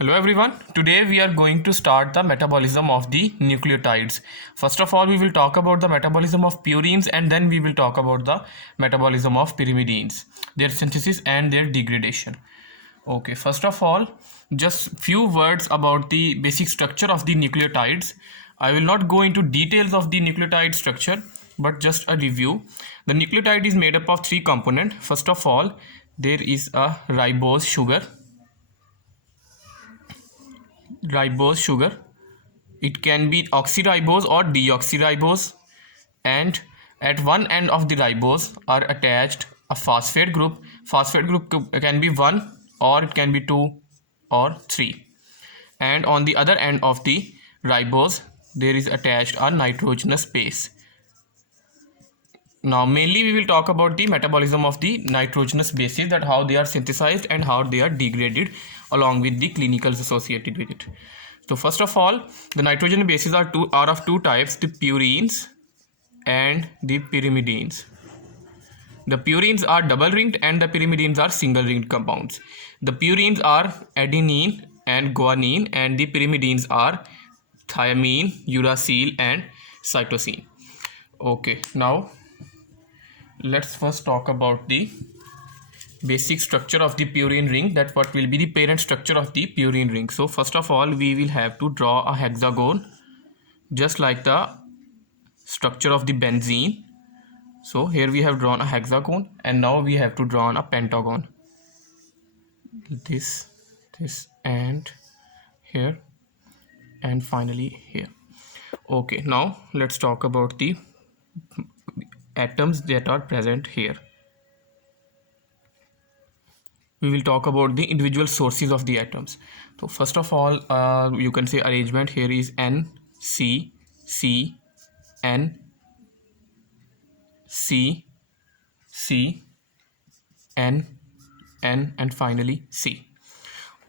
Hello everyone, today we are going to start the metabolism of the nucleotides. First of all, we will talk about the metabolism of purines and then we will talk about the metabolism of pyrimidines, their synthesis and their degradation. Okay, first of all, just few words about the basic structure of the nucleotides. I will not go into details of the nucleotide structure, but just a review. The nucleotide is made up of three components. First of all, there is a ribose sugar. It can be oxyribose or deoxyribose, and at one end of the ribose are attached a phosphate group. Phosphate group can be 1 or it can be 2 or 3, and on the other end of the ribose there is attached a nitrogenous base. Now mainly we will talk about the metabolism of the nitrogenous bases, that how they are synthesized and how they are degraded along with the clinicals associated with it. So first of all, the nitrogen bases are of two types, the purines and the pyrimidines. The purines are double ringed and the pyrimidines are single ringed compounds. The purines are adenine and guanine and the pyrimidines are thiamine, uracil and cytosine. Okay, now let's first talk about the basic structure of the purine ring, that what will be the parent structure of the purine ring. So first of all, we will have to draw a hexagon just like the structure of the benzene. So here we have drawn a hexagon and now we have to draw a pentagon, this and here and finally here. Okay, now let's talk about the atoms that are present here. We will talk about the individual sources of the atoms. So first of all, you can say arrangement here is N, C, C, N, C, C, N, N and finally C.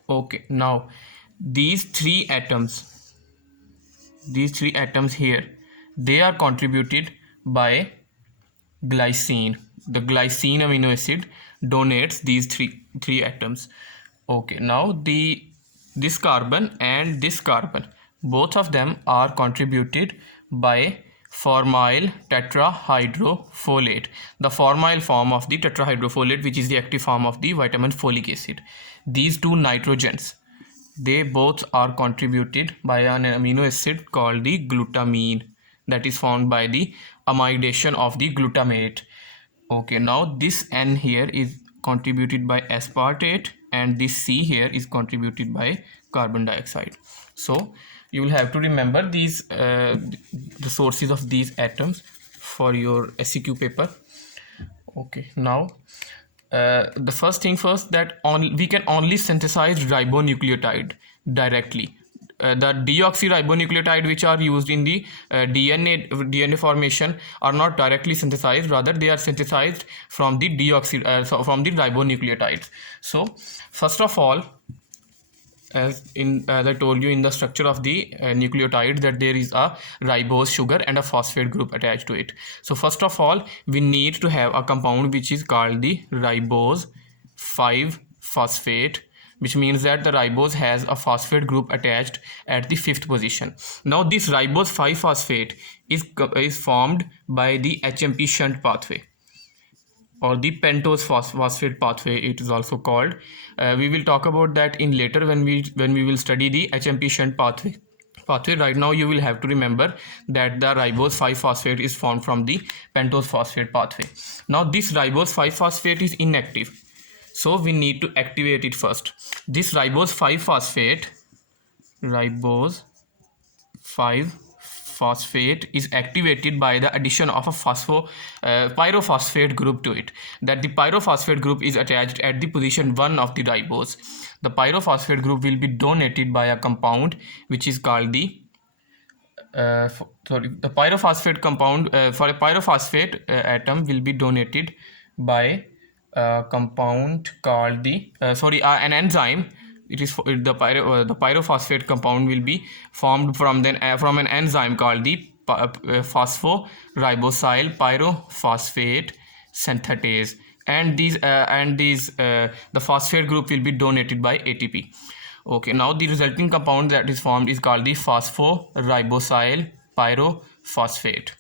Okay, now these three atoms here, they are contributed by glycine. The glycine amino acid donates these three atoms. Okay, now this carbon and this carbon, both of them are contributed by formyl tetrahydrofolate, the formyl form of the tetrahydrofolate, which is the active form of the vitamin folic acid. These two nitrogens, they both are contributed by an amino acid called the glutamine, that is found by the amidation of the glutamate. Okay, now this N here is contributed by aspartate and this C here is contributed by carbon dioxide. So you will have to remember these the sources of these atoms for your SEQ paper. Okay, now the first thing first, that we can only synthesize ribonucleotide directly. The deoxyribonucleotide which are used in the DNA formation are not directly synthesized, rather they are synthesized from the from the ribonucleotides. So first of all, as I told you in the structure of the nucleotide, that there is a ribose sugar and a phosphate group attached to it. So first of all, we need to have a compound which is called the ribose 5 phosphate, which means that the ribose has a phosphate group attached at the 5th position. Now this ribose 5 phosphate is formed by the HMP shunt pathway, or the pentose phosphate pathway it is also called. We will talk about that in later when we will study the HMP shunt pathway. Right now you will have to remember that the ribose 5 phosphate is formed from the pentose phosphate pathway. Now this ribose 5 phosphate is inactive, so we need to activate it first. This ribose 5 phosphate is activated by the addition of a pyrophosphate group to it. That the pyrophosphate group is attached at the position 1 of the ribose. The pyrophosphate group will be donated by a compound which is called the the pyrophosphate compound for a pyrophosphate atom will be donated by a compound called the an enzyme. It is the pyrophosphate compound will be formed from an enzyme called the phosphoribosyl pyrophosphate synthetase, and the phosphate group will be donated by ATP. Okay, now the resulting compound that is formed is called the phosphoribosyl pyrophosphate.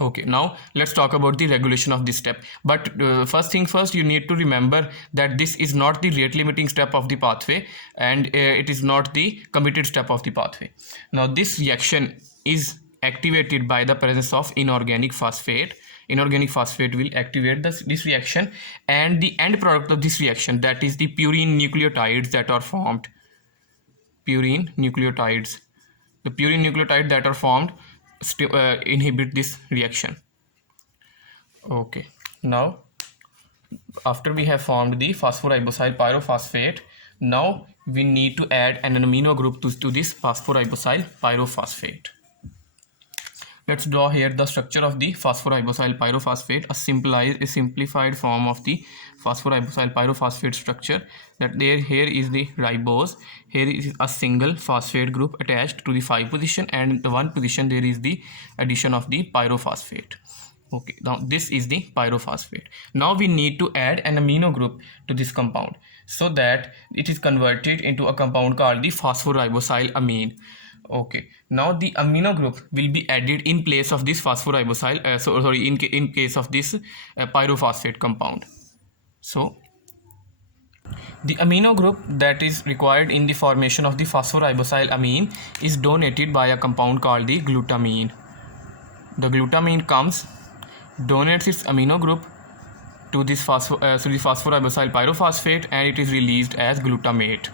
Okay, now let's talk about the regulation of this step. But first thing first, you need to remember that this is not the rate limiting step of the pathway, and it is not the committed step of the pathway. Now this reaction is activated by the presence of inorganic phosphate. Inorganic phosphate will activate this reaction, and the end product of this reaction, that is the purine nucleotides that are formed. Purine nucleotides. The purine nucleotides that are formed inhibit this reaction. Okay, now after we have formed the phosphoribosyl pyrophosphate, now we need to add an amino group to this phosphoribosyl pyrophosphate. Let's draw here the structure of the phosphoribosyl pyrophosphate, a simplified form of the phosphoribosyl pyrophosphate structure. That here is the ribose, here is a single phosphate group attached to the 5 position, and the 1 position there is the addition of the pyrophosphate. Okay, now this is the pyrophosphate. Now we need to add an amino group to this compound so that it is converted into a compound called the phosphoribosyl amine. Okay, now the amino group will be added in place of this phosphoribosyl in case of this pyrophosphate compound. So the amino group that is required in the formation of the phosphoribosyl amine is donated by a compound called the glutamine. The glutamine donates its amino group to this phosphoribosyl pyrophosphate, and it is released as glutamate.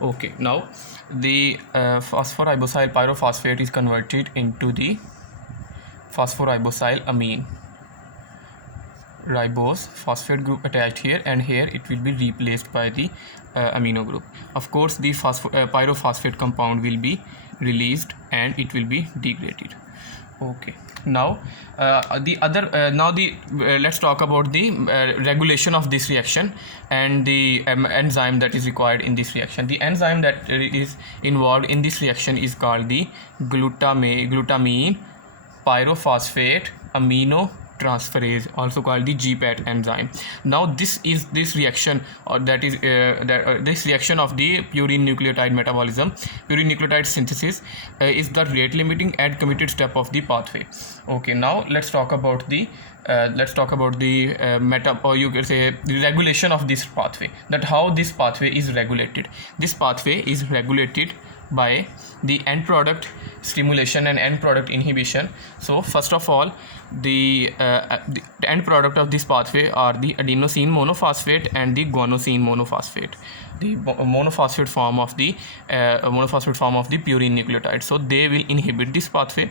Okay, now the phosphoribosyl pyrophosphate is converted into the phosphoribosyl amine. Ribose phosphate group attached here, and here it will be replaced by the amino group. Of course, the pyrophosphate compound will be released and it will be degraded. Okay, now let's talk about the regulation of this reaction and the enzyme that is required in this reaction. The enzyme that is involved in this reaction is called the glutamine pyrophosphate amino transferase, also called the GPAT enzyme. Now this reaction, or this reaction of the purine nucleotide metabolism, purine nucleotide synthesis, is the rate limiting and committed step of the pathway. Okay, now let's talk about the regulation of this pathway, that how this pathway is regulated. This pathway is regulated by the end product stimulation and end product inhibition. So first of all, the end product of this pathway are the Adenosine monophosphate and the Guanosine monophosphate, the monophosphate form of the purine nucleotide. So they will inhibit this pathway,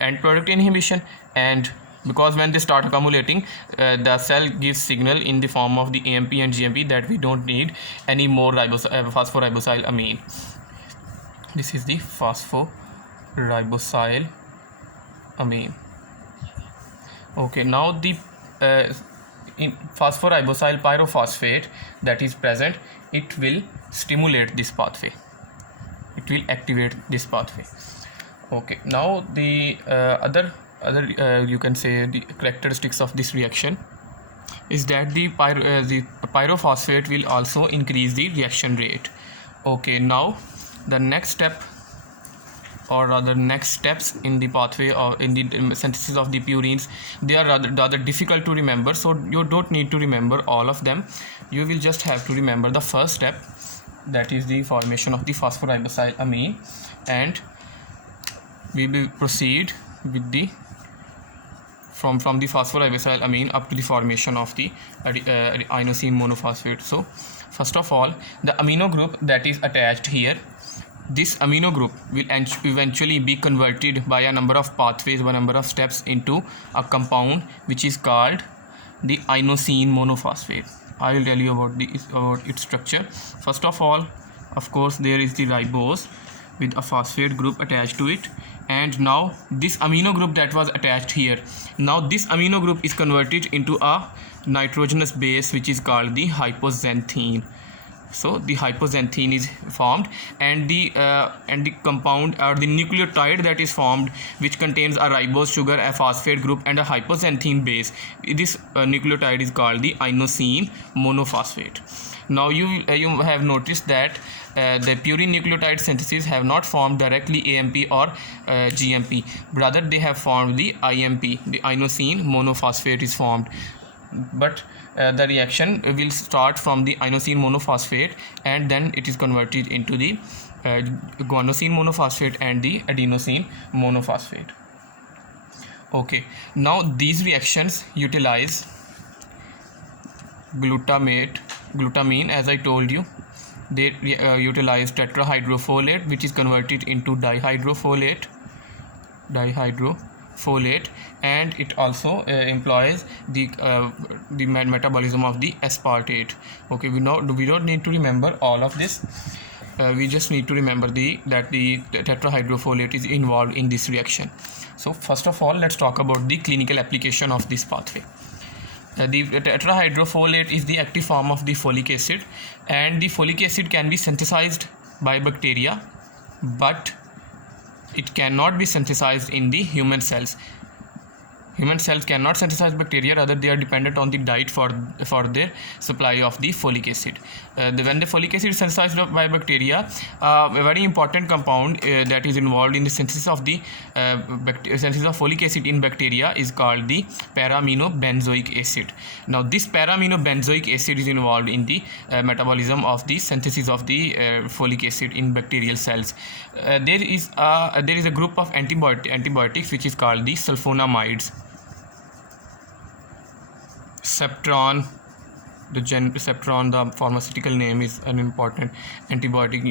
end product inhibition, and because when they start accumulating, the cell gives signal in the form of the AMP and GMP that we don't need any more phosphoribosyl amine. This is the phosphoribosyl amine. Okay, now the phosphoribosyl pyrophosphate that is present, it will stimulate this pathway, it will activate this pathway. Okay, now the other you can say the characteristics of this reaction is that the pyrophosphate will also increase the reaction rate. Okay, now the next step, or rather next steps in the pathway or in the synthesis of the purines, they are rather difficult to remember, so you don't need to remember all of them. You will just have to remember the first step, that is the formation of the phosphoribosyl amine, and we will proceed with the from the phosphoribosyl amine up to the formation of the Inosine monophosphate. So first of all, the amino group that is attached here, this amino group will eventually be converted by a number of pathways, by a number of steps, into a compound which is called the Inosine monophosphate. I will tell you about its structure. First of all, of course, there is the ribose with a phosphate group attached to it, and now this amino group that was attached here, now this amino group is converted into a nitrogenous base which is called the hypoxanthine. So the hypoxanthine is formed, and the compound or the nucleotide that is formed, which contains a ribose sugar, a phosphate group, and a hypoxanthine base, this nucleotide is called the Inosine monophosphate. Now you have noticed that the purine nucleotide synthesis have not formed directly AMP or GMP, rather they have formed the IMP, the inosine monophosphate is formed. But the reaction will start from the inosine monophosphate, and then it is converted into the guanosine monophosphate and the adenosine monophosphate. Okay, now these reactions utilize glutamine, as I told you. They utilize tetrahydrofolate, which is converted into dihydrofolate, and it also employs the metabolism of the aspartate. Okay, we don't need to remember all of this. We just need to remember that the tetrahydrofolate is involved in this reaction. So first of all, let's talk about the clinical application of this pathway. The tetrahydrofolate is the active form of the folic acid, and the folic acid can be synthesized by bacteria, but it cannot be synthesized in the human cells. Human cells cannot synthesize bacteria, rather they are dependent on the diet for their supply of the folic acid. When the folic acid is synthesized by bacteria, a very important compound that is involved in the synthesis of the folic acid in bacteria is called the para-aminobenzoic acid. Now this para-aminobenzoic acid is involved in the metabolism of the synthesis of the folic acid in bacterial cells. There is a group of antibiotics which is called the sulfonamides. Septron, the pharmaceutical name, is an important antibiotic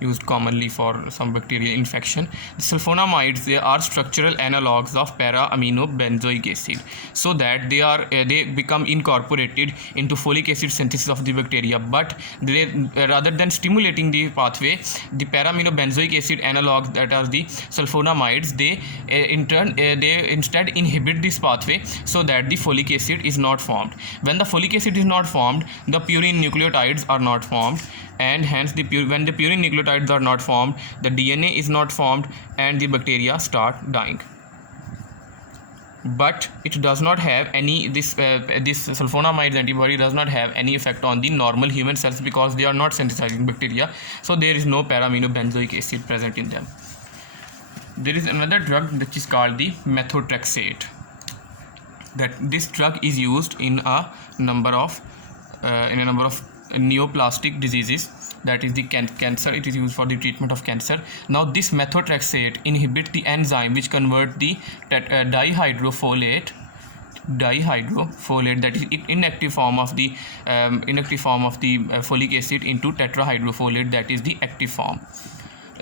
used commonly for some bacterial infection. The sulfonamides, they are structural analogues of para-aminobenzoic acid, so that they become incorporated into folic acid synthesis of the bacteria. But rather than stimulating the pathway, the para-aminobenzoic acid analogues, that are the sulfonamides, they instead inhibit this pathway, so that the folic acid is not formed. When the folic acid is not formed, the purine nucleotides are not formed, and hence when the purine nucleotides are not formed, the DNA is not formed, and the bacteria start dying. But it does not have any, this sulfonamides antibody does not have any effect on the normal human cells, because they are not synthesizing bacteria, so there is no para-aminobenzoic acid present in them. There is another drug which is called the Methotrexate. That this drug is used in a number of neoplastic diseases, that is the cancer. It is used for the treatment of cancer. Now this methotrexate inhibits the enzyme which convert the dihydrofolate, that is inactive form of the folic acid, into tetrahydrofolate, that is the active form.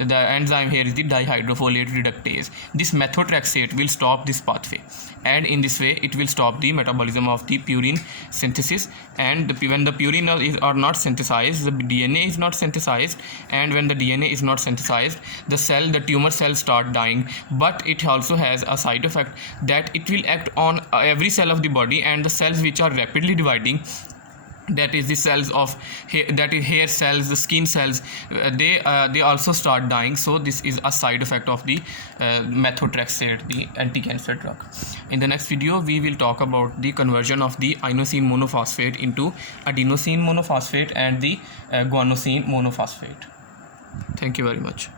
The enzyme here is the dihydrofolate reductase. This methotrexate will stop this pathway, and in this way it will stop the metabolism of the purine synthesis. And when the purine are not synthesized, the DNA is not synthesized, and when the DNA is not synthesized, the tumor cells start dying. But it also has a side effect, that it will act on every cell of the body, and the cells which are rapidly dividing, that is the cells of hair cells, the skin cells, they also start dying. So this is a side effect of the methotrexate, the anti-cancer drug. In the next video we will talk about the conversion of the inosine monophosphate into adenosine monophosphate and the guanosine monophosphate. Thank you very much.